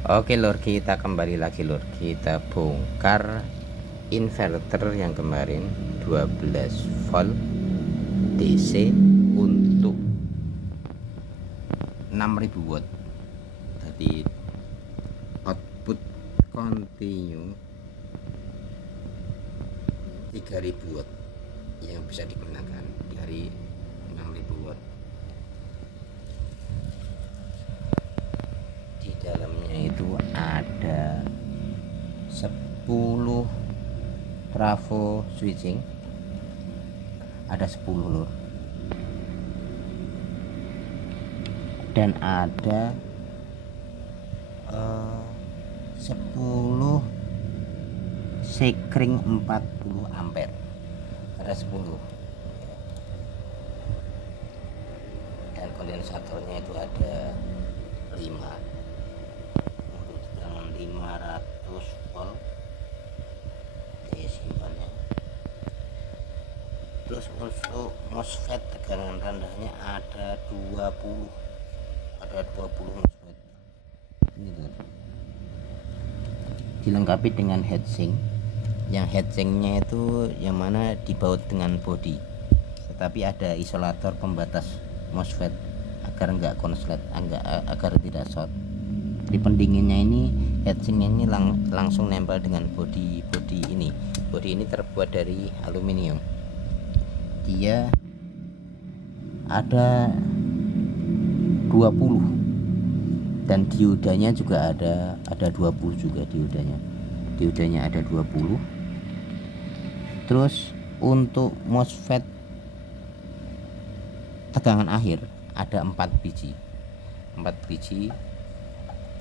Oke lur, kita kembali lagi lur. Kita bongkar inverter yang kemarin 12 volt DC untuk 6000 watt. Jadi output continue 3000 watt yang bisa digunakan dari 6000 watt. Di dalamnya itu ada 10 trafo switching, ada 10 lur, dan ada 10 sekring 40 ampere, ada 10, dan kondensatornya itu ada 5 untuk tegangan 500 volt di simpannya. Terus untuk MOSFET tegangan rendahnya ada 20 MOSFET ini tuh. Dilengkapi dengan heatsink, yang heatsinknya itu yang mana dibaut dengan body, tetapi ada isolator pembatas MOSFET agar enggak konslet, agar tidak short. Di pendinginnya ini, heatsinknya ini langsung nempel dengan body ini. Body ini terbuat dari aluminium. Dia ada 20, dan diodanya juga ada 20 juga diodanya ada 20. Terus untuk MOSFET tegangan akhir ada 4 biji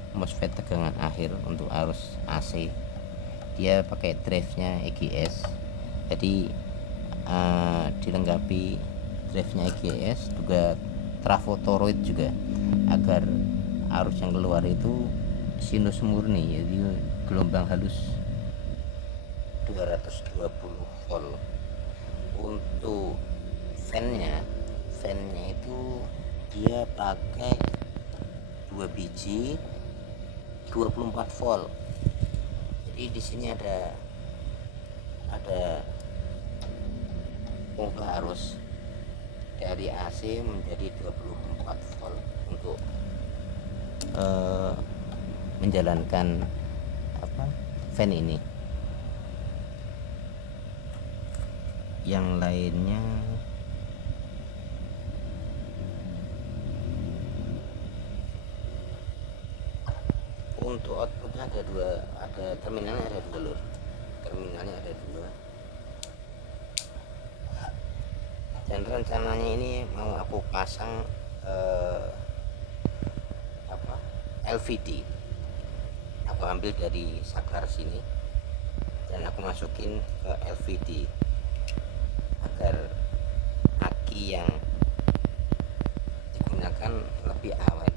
MOSFET tegangan akhir untuk arus AC. Dia pakai drive-nya EGS, jadi dilengkapi drive-nya EGS, juga trafo toroid juga, agar arus yang keluar itu sinus murni, jadi gelombang halus 220 volt. Untuk fan-nya itu dia pakai 2 biji 24 volt. Jadi di sini ada pompa arus dari AC menjadi 24 volt untuk menjalankan fan ini. Yang lainnya untuk outputnya ada terminalnya ada dua lur, dan rencananya ini mau aku pasang LVD. Aku ambil dari saklar sini dan aku masukin ke LVD agar aki yang digunakan lebih awet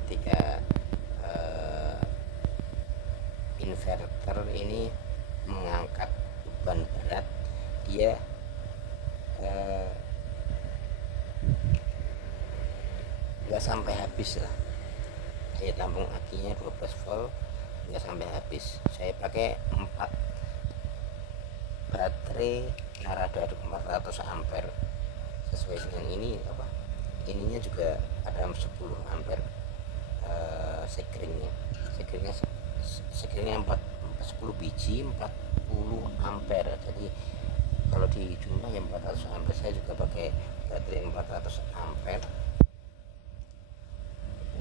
ketika inverter ini mengangkat beban berat. Dia nggak sampai habis lah, daya tampung akinya 12 volt, nggak sampai habis. Saya pakai 4 baterai Narada 400 ampere sesuai dengan ini ininya juga ada 10 ampere. Sekringnya 10 biji 40 ampere, jadi kalau di jumlah yang 400 ampere. Saya juga pakai baterai 400 ampere.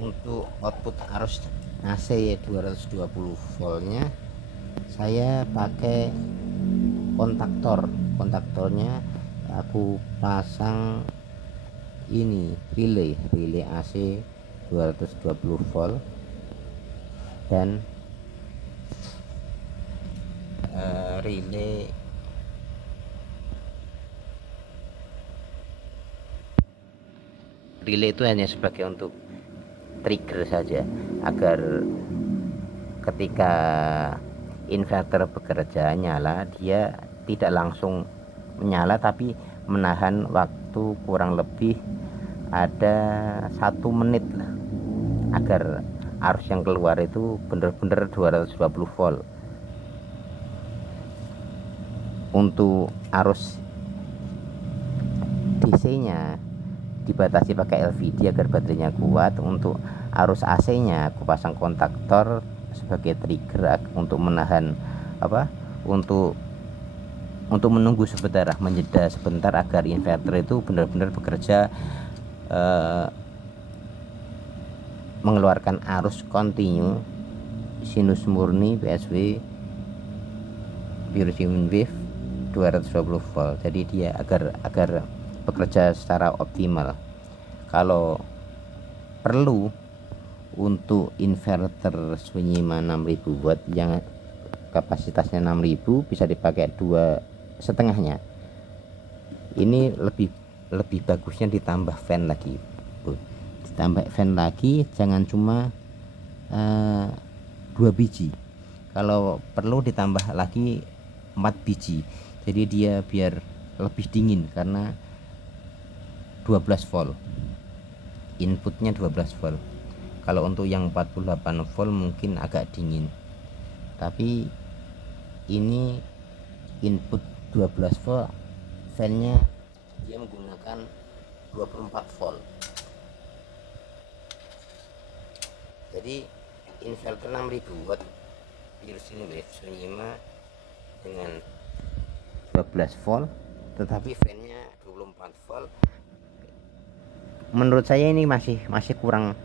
Untuk output arus AC 220 voltnya saya pakai kontaktornya aku pasang ini relay AC 220 volt, dan relay itu hanya sebagai untuk trigger saja, agar ketika inverter bekerja nyala, dia tidak langsung menyala tapi menahan waktu kurang lebih ada 1 menit lah, agar arus yang keluar itu bener-bener 220 volt. Untuk arus DC nya dibatasi pakai LVD agar baterainya kuat. Untuk arus AC nya aku pasang kontaktor sebagai trigger untuk menahan untuk menunggu sebentar, menjeda sebentar agar inverter itu benar-benar bekerja mengeluarkan arus kontinu sinus murni PSW virus human wave 220 volt. Jadi dia agar bekerja secara optimal. Kalau perlu untuk inverter Sunyima 6000 watt yang kapasitasnya 6000 bisa dipakai 2,5-nya. Ini lebih bagusnya ditambah fan lagi, ditambah fan lagi, jangan cuma 2 biji. Kalau perlu ditambah lagi 4 biji, jadi dia biar lebih dingin karena 12 volt inputnya, 12 volt. Kalau untuk yang 48 volt mungkin agak dingin, tapi ini input 12 volt, fan-nya dia menggunakan 24 volt. Jadi inverter 6000 watt virus wave Sunyima dengan 12 volt tetapi fan-nya 24 volt, menurut saya ini masih kurang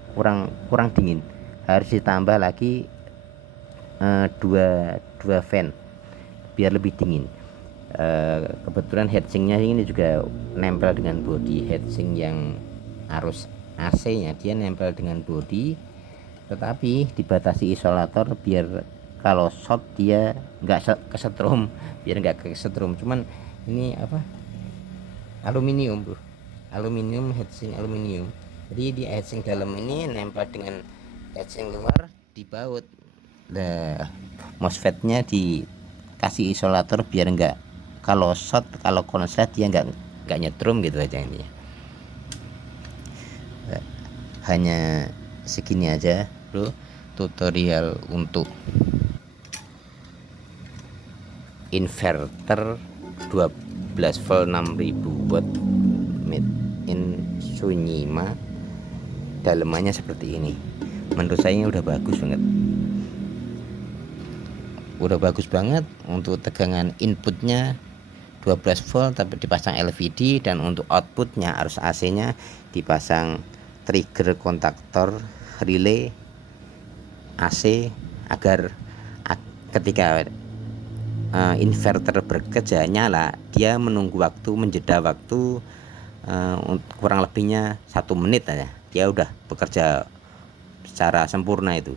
dingin. Harus ditambah lagi dua fan biar lebih dingin. Kebetulan heatsink-nya ini juga nempel dengan body heatsink yang arus AC-nya dia nempel dengan body, tetapi dibatasi isolator biar kalau short dia nggak kesetrum, biar nggak kesetrum. Cuman ini aluminium, bro, aluminium, heatsink aluminium. Jadi di heatsink dalam ini nempel dengan heatsink luar di baut. Nah, MOSFET-nya dikasih isolator biar nggak, kalau short, kalau konslet dia nggak nyetrum gitu aja. Ini hanya segini aja, bro, tutorial untuk inverter 12 volt 6000 watt made in Sunyima. Dalemannya seperti ini. Menurut saya udah bagus banget untuk tegangan inputnya 12 volt tapi dipasang LVD, dan untuk outputnya arus AC nya dipasang trigger kontaktor relay AC agar ketika inverter bekerja nyala, dia menunggu waktu, menjeda waktu kurang lebihnya 1 menit aja, dia udah bekerja secara sempurna. Itu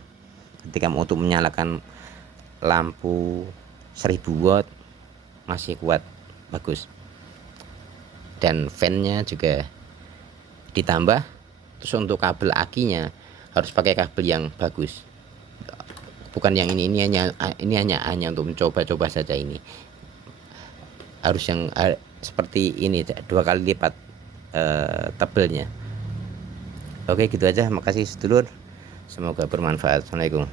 ketika untuk menyalakan lampu 1000 watt masih kuat, bagus. Dan fan-nya juga ditambah. Terus untuk kabel akinya harus pakai kabel yang bagus, bukan yang ini hanya untuk mencoba-coba saja. Ini harus yang seperti ini, 2 kali lipat tebelnya. Oke, gitu aja. Makasih sedulur, semoga bermanfaat. Assalamualaikum.